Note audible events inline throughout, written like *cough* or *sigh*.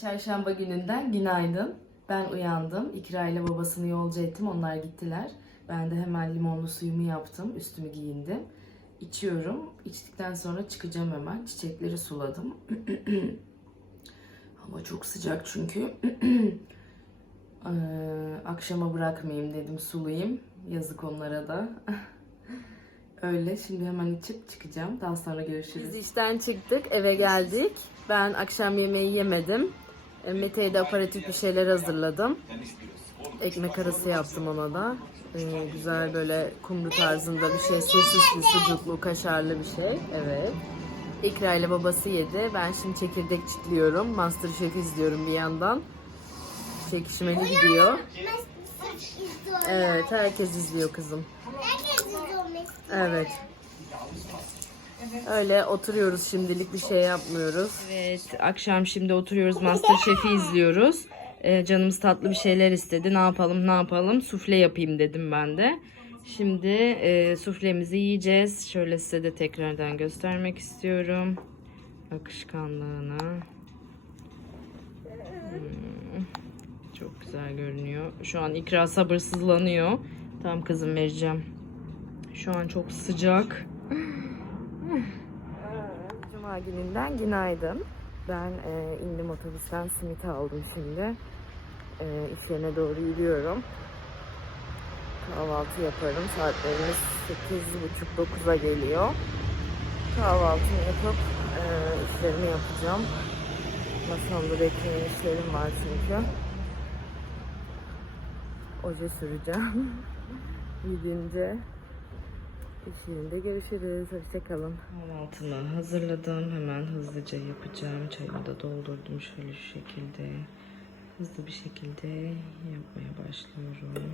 Çarşamba gününden günaydın. Ben uyandım. İkra ile babasını yolcu ettim. Onlar gittiler. Ben de hemen limonlu suyumu yaptım. Üstümü giyindim. İçiyorum. İçtikten sonra çıkacağım hemen. Çiçekleri suladım. *clears throat* Hava çok sıcak çünkü. *clears throat* Ee, akşama bırakmayayım dedim sulayayım. Yazık onlara da. *laughs* Öyle şimdi hemen içip çıkacağım. Daha sonra görüşürüz. Biz işten çıktık, eve geldik. Ben akşam yemeği yemedim. E, Mete'ye de aparatif bir şeyler hazırladım. Ekmek arası yaptım ona da. E, güzel böyle kumru tarzında bir şey. Sosisli, sucuklu, kaşarlı bir şey. Evet. İkra ile babası yedi. Ben şimdi çekirdek çitliyorum. Masterchef izliyorum bir yandan. Çekişmeli gidiyor. Evet, herkes izliyor kızım. Evet. Öyle oturuyoruz şimdilik bir şey yapmıyoruz. Evet akşam şimdi oturuyoruz Masterchef'i izliyoruz. Ee, canımız tatlı bir şeyler istedi. Ne yapalım ne yapalım sufle yapayım dedim ben de. Şimdi e, suflemizi yiyeceğiz. Şöyle size de tekrardan göstermek istiyorum. Akışkanlığını. Hmm, çok güzel görünüyor. Şu an ikra sabırsızlanıyor. Tamam kızım vereceğim. Şu an çok sıcak. Cuma gününden günaydın. Ben e, indim otobüsten simit aldım şimdi. E, iş yerine doğru yürüyorum. Kahvaltı yaparım. Saatlerimiz 8.30-9'a geliyor. Kahvaltımı yapıp e, işlerimi yapacağım. Masamda bekleyen işlerim var çünkü. Oje süreceğim. *laughs* Gidince Yerinde görüşürüz. Hoşçakalın. Kahvaltımı hazırladım. Hemen hızlıca yapacağım. Çayımı da doldurdum şöyle şu şekilde. Hızlı bir şekilde yapmaya başlıyorum.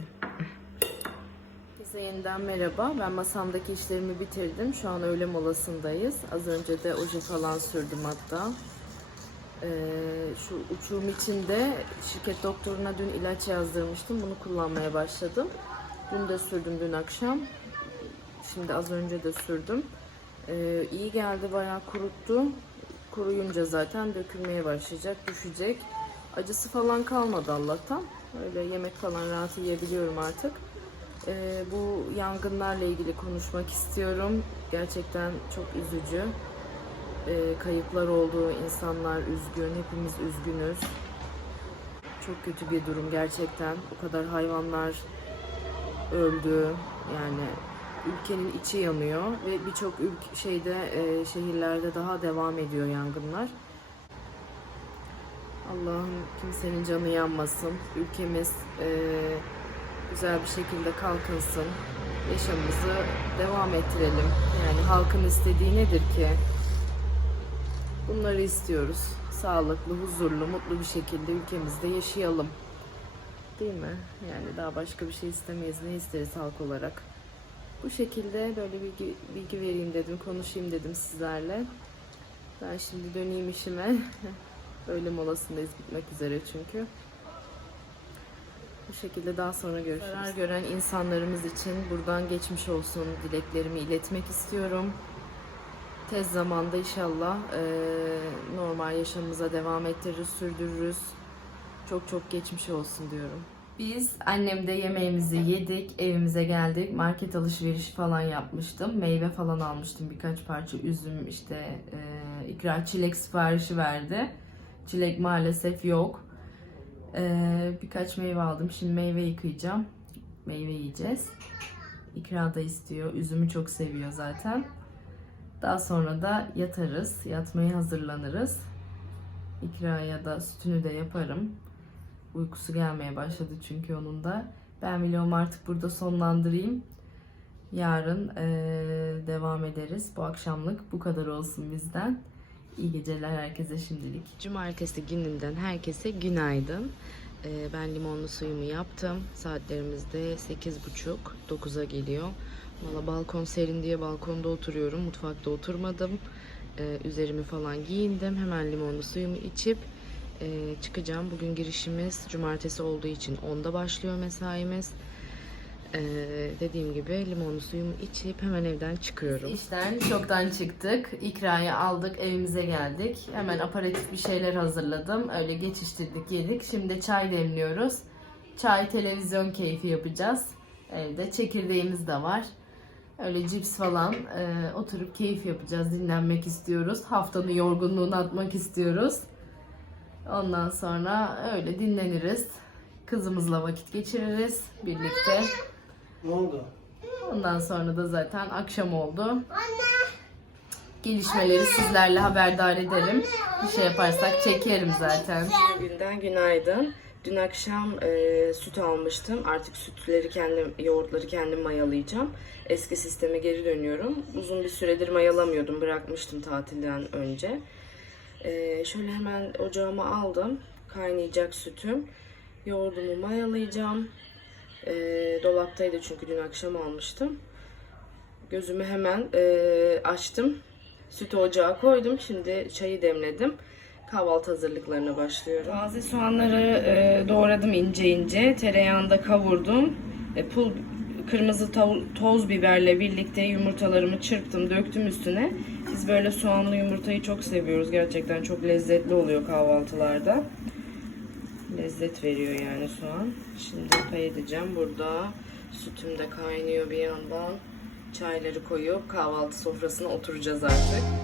Size yeniden merhaba. Ben masamdaki işlerimi bitirdim. Şu an öğle molasındayız. Az önce de oje falan sürdüm hatta. Ee, şu uçuğum için de şirket doktoruna dün ilaç yazdırmıştım. Bunu kullanmaya başladım. Dün de sürdüm dün akşam. Şimdi az önce de sürdüm. Ee, iyi geldi bayağı kuruttu. Kuruyunca zaten dökülmeye başlayacak, düşecek. Acısı falan kalmadı Allah'tan. Öyle yemek falan rahat yiyebiliyorum artık. Ee, bu yangınlarla ilgili konuşmak istiyorum. Gerçekten çok üzücü. Ee, kayıplar oldu, insanlar üzgün, hepimiz üzgünüz. Çok kötü bir durum gerçekten. O kadar hayvanlar öldü. Yani ülkenin içi yanıyor ve birçok ülke şeyde e, şehirlerde daha devam ediyor yangınlar. Allah'ım kimsenin canı yanmasın. Ülkemiz e, güzel bir şekilde kalkınsın. Yaşamımızı devam ettirelim. Yani halkın istediği nedir ki? Bunları istiyoruz. Sağlıklı, huzurlu, mutlu bir şekilde ülkemizde yaşayalım. Değil mi? Yani daha başka bir şey istemeyiz. Ne isteriz halk olarak? Bu şekilde böyle bilgi, bilgi vereyim dedim, konuşayım dedim sizlerle. Ben şimdi döneyim işime. *laughs* Öğle molasındayız bitmek üzere çünkü. Bu şekilde daha sonra görüşürüz. Zarar gören insanlarımız için buradan geçmiş olsun dileklerimi iletmek istiyorum. Tez zamanda inşallah eee, normal yaşamımıza devam ettiririz, sürdürürüz. Çok çok geçmiş olsun diyorum. Biz annemde yemeğimizi yedik, evimize geldik. Market alışverişi falan yapmıştım. Meyve falan almıştım. Birkaç parça üzüm işte e, ikra çilek siparişi verdi. Çilek maalesef yok. E, birkaç meyve aldım. Şimdi meyve yıkayacağım. Meyve yiyeceğiz. İkra da istiyor. Üzümü çok seviyor zaten. Daha sonra da yatarız. Yatmaya hazırlanırız. İkraya da sütünü de yaparım. Uykusu gelmeye başladı çünkü onun da. Ben vlogumu artık burada sonlandırayım. Yarın eee, devam ederiz. Bu akşamlık bu kadar olsun bizden. İyi geceler herkese şimdilik. Cumartesi gününden herkese günaydın. Eee, ben limonlu suyumu yaptım. Saatlerimiz de 8.30-9'a geliyor. Valla balkon serin diye balkonda oturuyorum. Mutfakta oturmadım. Eee, üzerimi falan giyindim. Hemen limonlu suyumu içip ee, çıkacağım. Bugün girişimiz cumartesi olduğu için 10'da başlıyor mesaimiz. Ee, dediğim gibi limonlu suyumu içip hemen evden çıkıyorum. İşten çoktan çıktık. İkrayı aldık, evimize geldik. Hemen aparatif bir şeyler hazırladım. Öyle geçiştirdik, yedik. Şimdi çay demliyoruz. Çay televizyon keyfi yapacağız. Evde çekirdeğimiz de var. Öyle cips falan e, oturup keyif yapacağız, dinlenmek istiyoruz. Haftanın yorgunluğunu atmak istiyoruz. Ondan sonra öyle dinleniriz. Kızımızla vakit geçiririz birlikte. Ne oldu? Ondan sonra da zaten akşam oldu. Gelişmeleri sizlerle haberdar ederim. Bir şey yaparsak çekerim zaten. Günden günaydın. Dün akşam e, süt almıştım. Artık sütleri kendim, yoğurtları kendim mayalayacağım. Eski sisteme geri dönüyorum. Uzun bir süredir mayalamıyordum. Bırakmıştım tatilden önce. E, şöyle hemen ocağıma aldım. Kaynayacak sütüm. Yoğurdumu mayalayacağım. E, dolaptaydı çünkü dün akşam almıştım. Gözümü hemen e, açtım. Sütü ocağa koydum. Şimdi çayı demledim. Kahvaltı hazırlıklarına başlıyorum. Taze soğanları e, doğradım ince ince. Tereyağında kavurdum. E, pul kırmızı toz biberle birlikte yumurtalarımı çırptım, döktüm üstüne. Biz böyle soğanlı yumurtayı çok seviyoruz. Gerçekten çok lezzetli oluyor kahvaltılarda. Lezzet veriyor yani soğan. Şimdi pay edeceğim. Burada sütüm de kaynıyor bir yandan. Çayları koyup kahvaltı sofrasına oturacağız artık.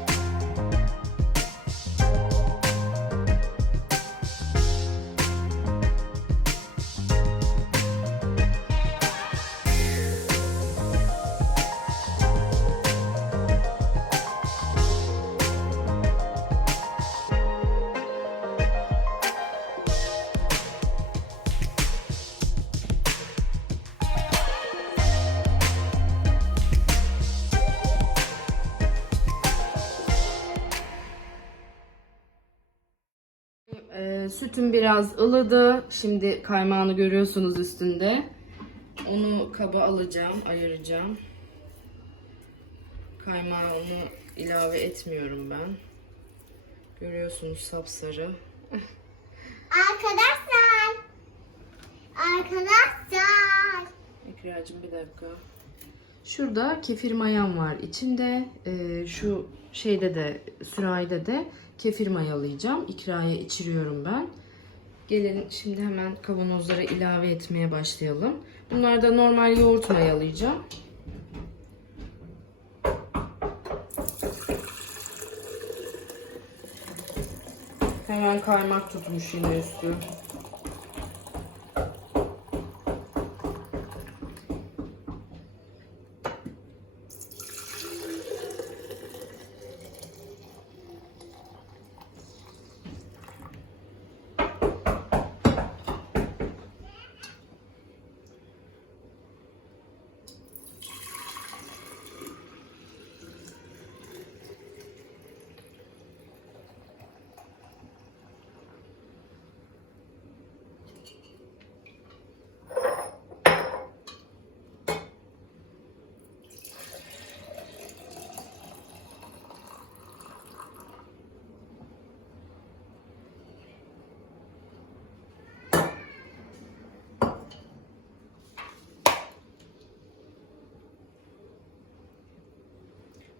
Sütüm biraz ılıdı. Şimdi kaymağını görüyorsunuz üstünde. Onu kaba alacağım, ayıracağım. Kaymağı onu ilave etmiyorum ben. Görüyorsunuz sapsarı. Arkadaşlar. Arkadaşlar. Ekracığım bir dakika. Şurada kefir mayam var içinde. Ee, şu şeyde de sürahide de kefir mayalayacağım. İkraya içiriyorum ben. Gelin şimdi hemen kavanozlara ilave etmeye başlayalım. Bunlar da normal yoğurt mayalayacağım. Hemen kaymak tutmuş yine üstü.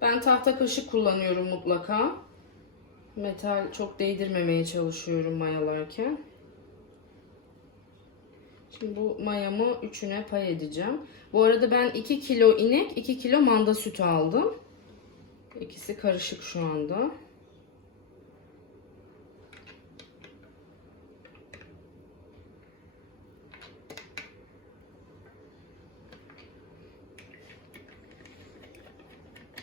Ben tahta kaşık kullanıyorum mutlaka. Metal çok değdirmemeye çalışıyorum mayalarken. Şimdi bu mayamı üçüne pay edeceğim. Bu arada ben 2 kilo inek, 2 kilo manda sütü aldım. İkisi karışık şu anda.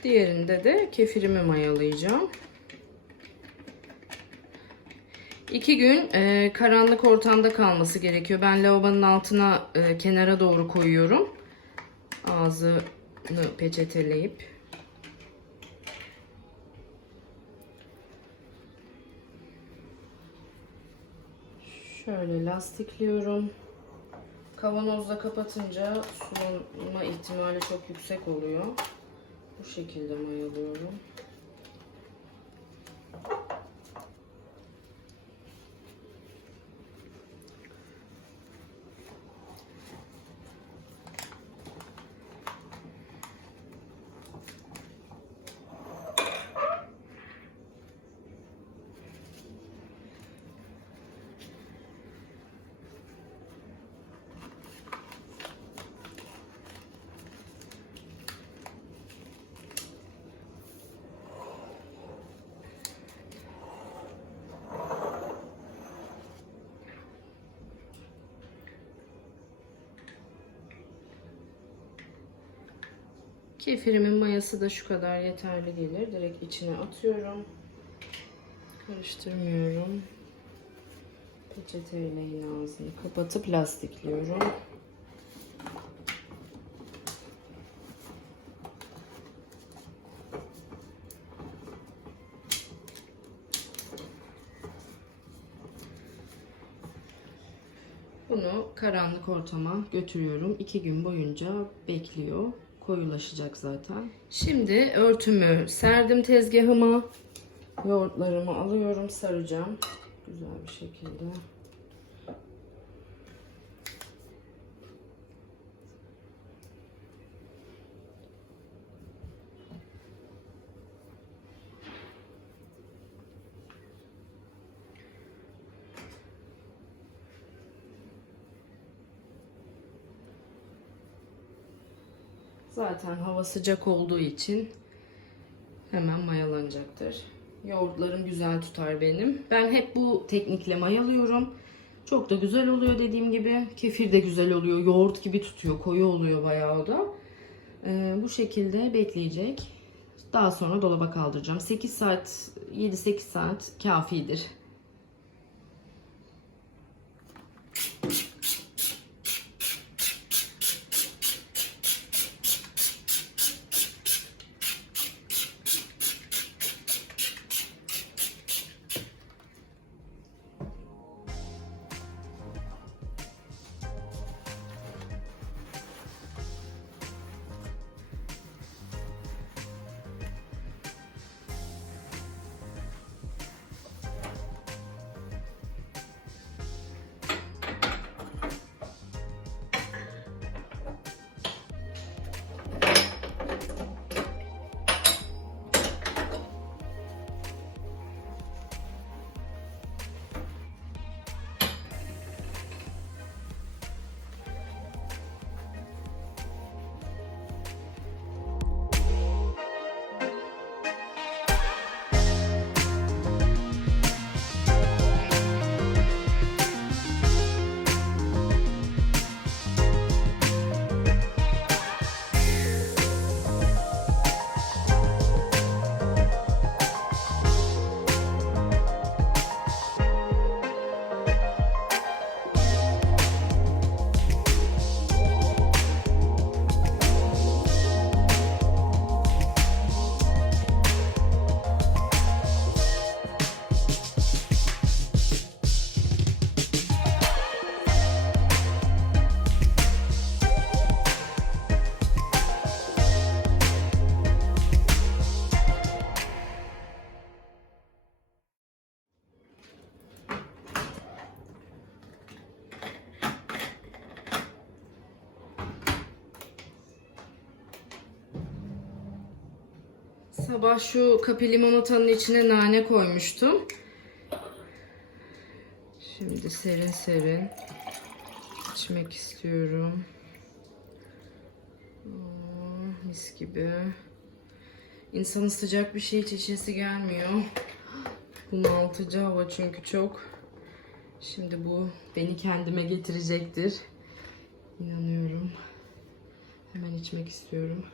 Diğerinde de kefirimi mayalayacağım. İki gün e, karanlık ortamda kalması gerekiyor. Ben lavabonun altına e, kenara doğru koyuyorum. Ağzını peçeteleyip. Şöyle lastikliyorum. Kavanozda kapatınca sulanma ihtimali çok yüksek oluyor. Bu şekilde mayalıyorum. Kefirimin mayası da şu kadar yeterli gelir. Direkt içine atıyorum. Karıştırmıyorum. Peçeteyle yine ağzını kapatıp lastikliyorum. Bunu karanlık ortama götürüyorum. İki gün boyunca bekliyor. Koyulaşacak zaten. Şimdi örtümü serdim tezgahıma. Yoğurtlarımı alıyorum, saracağım. Güzel bir şekilde. Zaten hava sıcak olduğu için hemen mayalanacaktır. Yoğurtlarım güzel tutar benim. Ben hep bu teknikle mayalıyorum. Çok da güzel oluyor dediğim gibi. Kefir de güzel oluyor. Yoğurt gibi tutuyor. Koyu oluyor bayağı o da. Ee, bu şekilde bekleyecek. Daha sonra dolaba kaldıracağım. 8 saat, 7-8 saat kafidir. Sabah şu kapı limonatanın içine nane koymuştum. Şimdi serin serin içmek istiyorum. Aa, mis gibi. İnsanın sıcak bir şey içesi gelmiyor. Bunaltıcı hava çünkü çok. Şimdi bu beni kendime getirecektir. İnanıyorum. Hemen içmek istiyorum.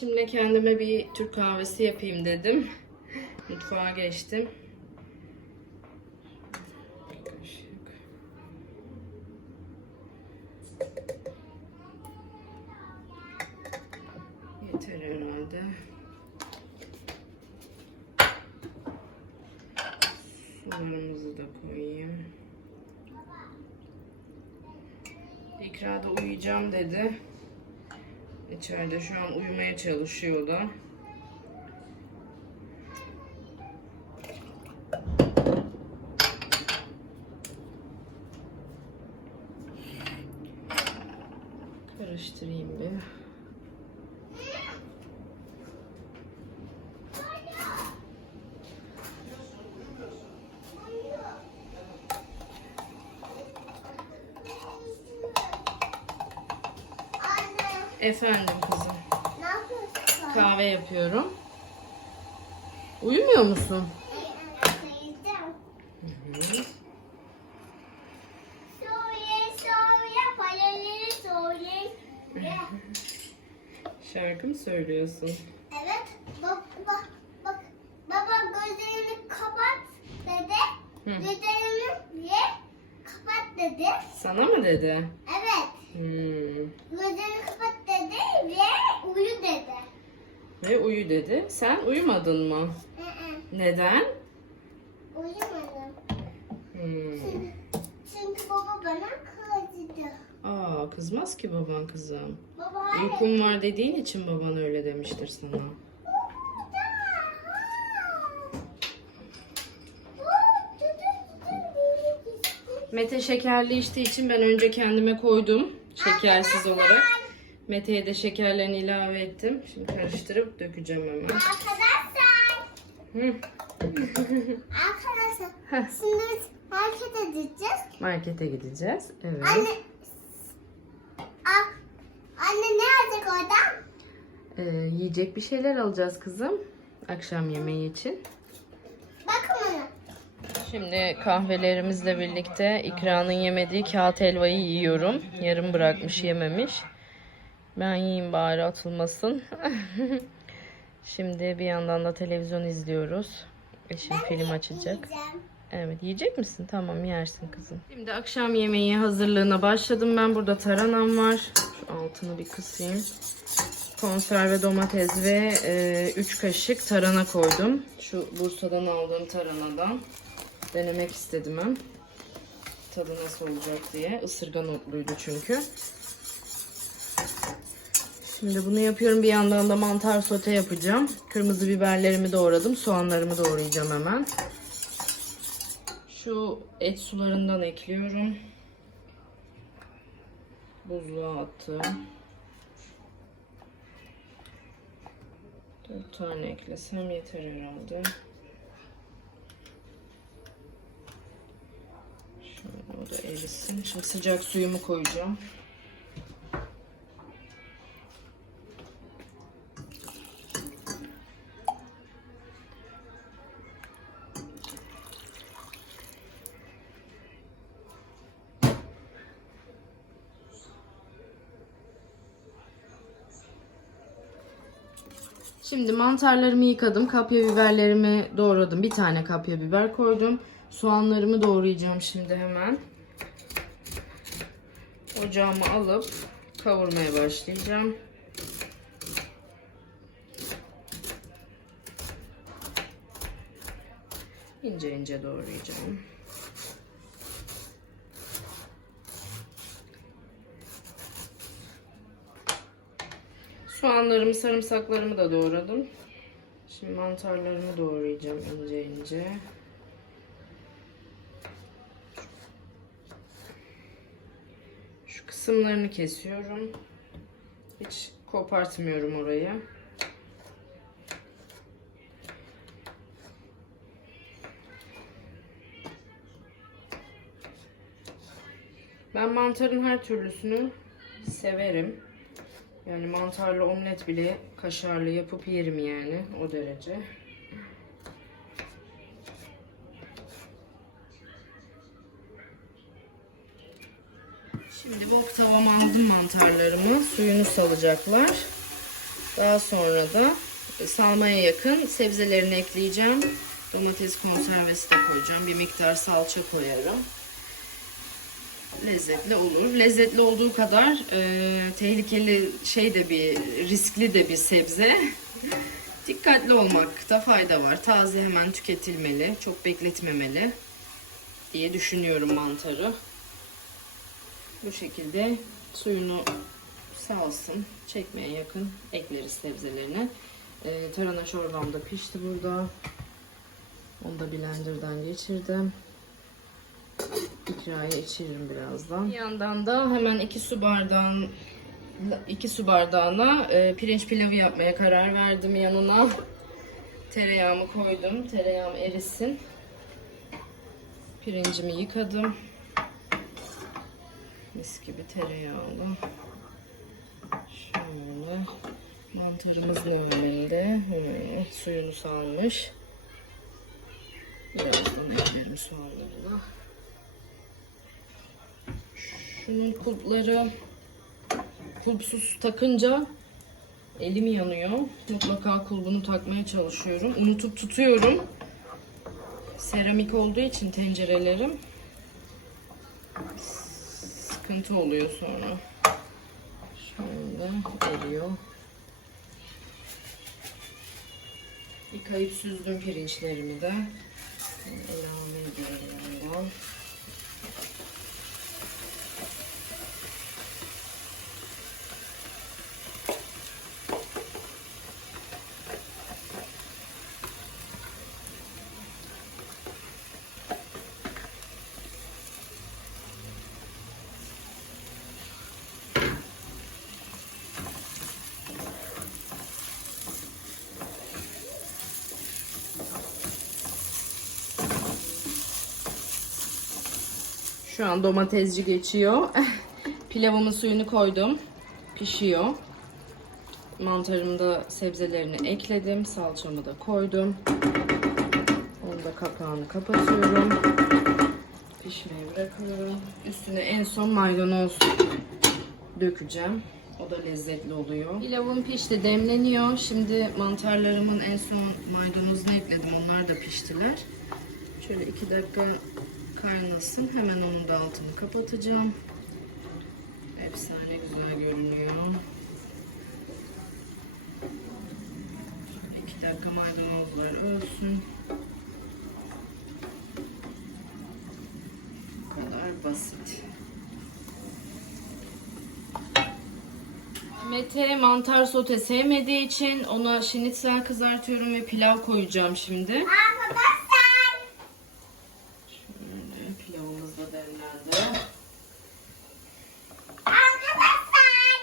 Şimdi kendime bir Türk kahvesi yapayım dedim. Mutfağa geçtim. Yeter herhalde. Sularımızı da koyayım. İkra da uyuyacağım dedi. İçeride şu an uyumaya çalışıyor da. Karıştırayım bir. Efendim Şarkı mı söylüyorsun? Evet, bak, bak, bak. Baba gözlerini kapat dedi. Hı. Gözlerini ye, kapat dedi. Sana mı dedi? Evet, Hmm. gözlerini kapat dedi ve uyu dedi. Ve uyu dedi. Sen uyumadın mı? Hı hı, Neden? Uyumadım. Hmm. Çünkü baba bana kızdı. Aa kızmaz ki baban kızım. Baba. Uykum var dediğin için baban öyle demiştir sana. Mete şekerli içtiği için ben önce kendime koydum. Şekersiz olarak. Mete'ye de şekerlerini ilave ettim. Şimdi karıştırıp dökeceğim hemen. Arkadaşlar. Hı. Arkadaşlar. Şimdi biz hareket edeceğiz. Markete gideceğiz. Evet. Anne. Anne ne alacak oradan? Ee, yiyecek bir şeyler alacağız kızım. Akşam yemeği için. Bakın bana. Şimdi kahvelerimizle birlikte ikranın yemediği kağıt helvayı yiyorum. Yarım bırakmış yememiş. Ben yiyeyim bari atılmasın. *laughs* Şimdi bir yandan da televizyon izliyoruz. Eşim film açacak. Yiyeceğim. Evet yiyecek misin? Tamam yersin kızım. Şimdi akşam yemeği hazırlığına başladım ben. Burada taranam var. Şu altını bir kısayım. Konserve domates ve 3 kaşık tarhana koydum. Şu Bursa'dan aldığım tarhanadan. Denemek istedim hem. Tadı nasıl olacak diye. Isırgan otluydu çünkü. Şimdi bunu yapıyorum. Bir yandan da mantar sote yapacağım. Kırmızı biberlerimi doğradım. Soğanlarımı doğrayacağım hemen. Şu et sularından ekliyorum. Buzluğa attım. Dört tane eklesem yeter herhalde. Şöyle o da erisin. Şimdi sıcak suyumu koyacağım. Şimdi mantarlarımı yıkadım. Kapya biberlerimi doğradım. Bir tane kapya biber koydum. Soğanlarımı doğrayacağım şimdi hemen. Ocağıma alıp kavurmaya başlayacağım. İnce ince doğrayacağım. Soğanlarımı, sarımsaklarımı da doğradım. Şimdi mantarlarımı doğrayacağım ince ince. Şu kısımlarını kesiyorum. Hiç kopartmıyorum orayı. Ben mantarın her türlüsünü severim. Yani mantarlı omlet bile kaşarlı yapıp yerim yani o derece. Şimdi bu tavama aldım mantarlarımı. Suyunu salacaklar. Daha sonra da salmaya yakın sebzelerini ekleyeceğim. Domates konservesi de koyacağım. Bir miktar salça koyarım. Lezzetli olur. Lezzetli olduğu kadar e, tehlikeli şey de bir riskli de bir sebze. Dikkatli olmakta fayda var. Taze hemen tüketilmeli. Çok bekletmemeli diye düşünüyorum mantarı. Bu şekilde suyunu salsın. Çekmeye yakın ekleriz sebzelerini. Ee, tarhana çorbam da pişti burada. Onu da blenderdan geçirdim. İkraya içiririm birazdan. Bir yandan da hemen 2 su bardağın 2 su bardağına e, pirinç pilavı yapmaya karar verdim yanına. Tereyağımı koydum. Tereyağım erisin. Pirincimi yıkadım. Mis gibi tereyağlı. Şöyle. Mantarımız norminde. Hmm, suyunu salmış. Birazdan eklerim soğanlarına. Şunun kulpları kulpsuz takınca elim yanıyor. Mutlaka kulbunu takmaya çalışıyorum. Unutup tutuyorum. Seramik olduğu için tencerelerim sıkıntı oluyor sonra. Şöyle eriyor. Yıkayıp süzdüm pirinçlerimi de. Bundan. Şu an domatesci geçiyor. *laughs* Pilavımın suyunu koydum. Pişiyor. Mantarımı da sebzelerini ekledim. Salçamı da koydum. Onu da kapağını kapatıyorum. Pişmeye bırakıyorum. Üstüne en son maydanoz dökeceğim. O da lezzetli oluyor. Pilavım pişti, demleniyor. Şimdi mantarlarımın en son maydanozunu ekledim. Onlar da piştiler. Şöyle iki dakika kaynasın. Hemen onun da altını kapatacağım. Efsane güzel görünüyor. İki dakika maydanozlar ölsün. Bu kadar basit. Mete mantar sote sevmediği için ona şinitsel kızartıyorum ve pilav koyacağım şimdi. Arkadaşlar. Şöyle pilavımız da demlendi. Arkadaşlar.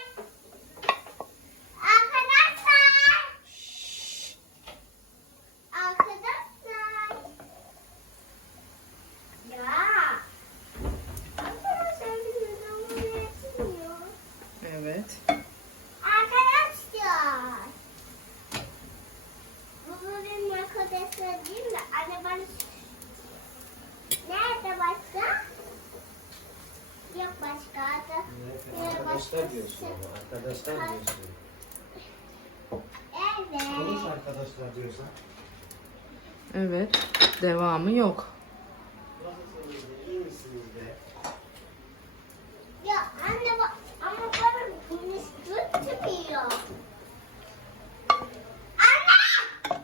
Arkadaşlar. Arkadaşlar. Ya. Arkadaşlar bizim zamanı yetmiyor. Evet. Arkadaşlar. Bu benim arkadaşlar değil mi? Anne ben... Nerede başka? Yok başka. Adı. Nerede Arkadaşlar başka? diyorsun ama. Arkadaşlar diyorsun. Konuş Evet. arkadaşlar diyorsan. Evet. Devamı yok. Ya anne bak ama bana güneş tutmuyor. Anne!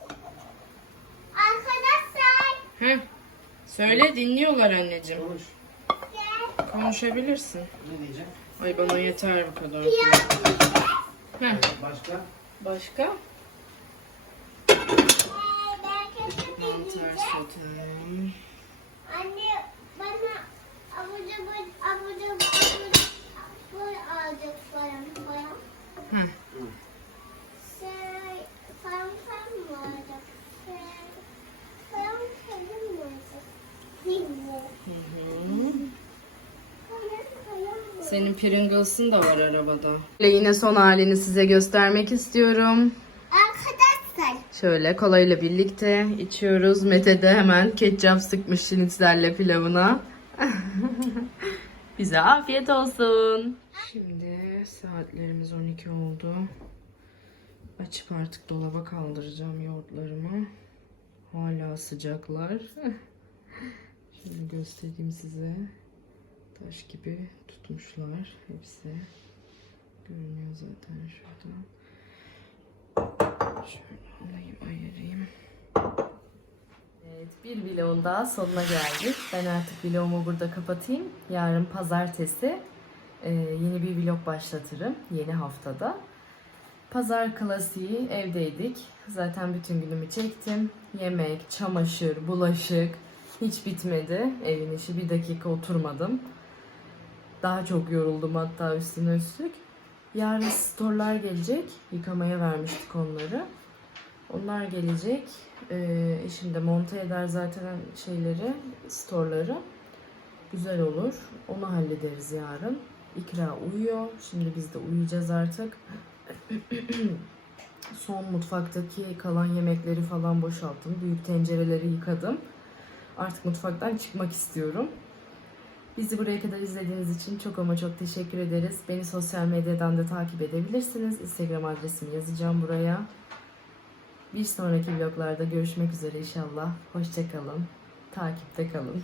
Arkadaşlar Heh. Söyle dinliyorlar anneciğim. Konuş. Konuşabilirsin. Ne diyeceğim? Ay bana yeter bu kadar. Heh. Başka? Başka? Ee, ben kötü Mantar sotem. Anne bana abucu abucu bu alacak falan falan. Heh. Şey falan falan mı alacak? Şey mı alacak? Bilmiyorum. Hı hı. Senin Pringles'ın da var arabada. Yine son halini size göstermek istiyorum. Şöyle kolayla birlikte içiyoruz. Mete de hemen ketçap sıkmış şinitlerle pilavına. *laughs* Bize afiyet olsun. Şimdi saatlerimiz 12 oldu. Açıp artık dolaba kaldıracağım yoğurtlarımı. Hala sıcaklar. *laughs* Şöyle göstereyim size. Taş gibi tutmuşlar hepsi. Görünüyor zaten şurada. Şöyle alayım ayırayım. Evet bir vlogun daha sonuna geldik. Ben artık vlogumu burada kapatayım. Yarın pazartesi e, yeni bir vlog başlatırım. Yeni haftada. Pazar klasiği evdeydik. Zaten bütün günümü çektim. Yemek, çamaşır, bulaşık hiç bitmedi. Evin işi bir dakika oturmadım. Daha çok yoruldum hatta üstüne üstlük. Yarın storlar gelecek. Yıkamaya vermiştik onları. Onlar gelecek. Ee, eşim monte eder zaten şeyleri, storları. Güzel olur. Onu hallederiz yarın. İkra uyuyor. Şimdi biz de uyuyacağız artık. *clears throat* Son mutfaktaki kalan yemekleri falan boşalttım. Büyük tencereleri yıkadım. Artık mutfaktan çıkmak istiyorum. Bizi buraya kadar izlediğiniz için çok ama çok teşekkür ederiz. Beni sosyal medyadan da takip edebilirsiniz. Instagram adresimi yazacağım buraya. Bir sonraki vloglarda görüşmek üzere inşallah. Hoşçakalın. Takipte kalın.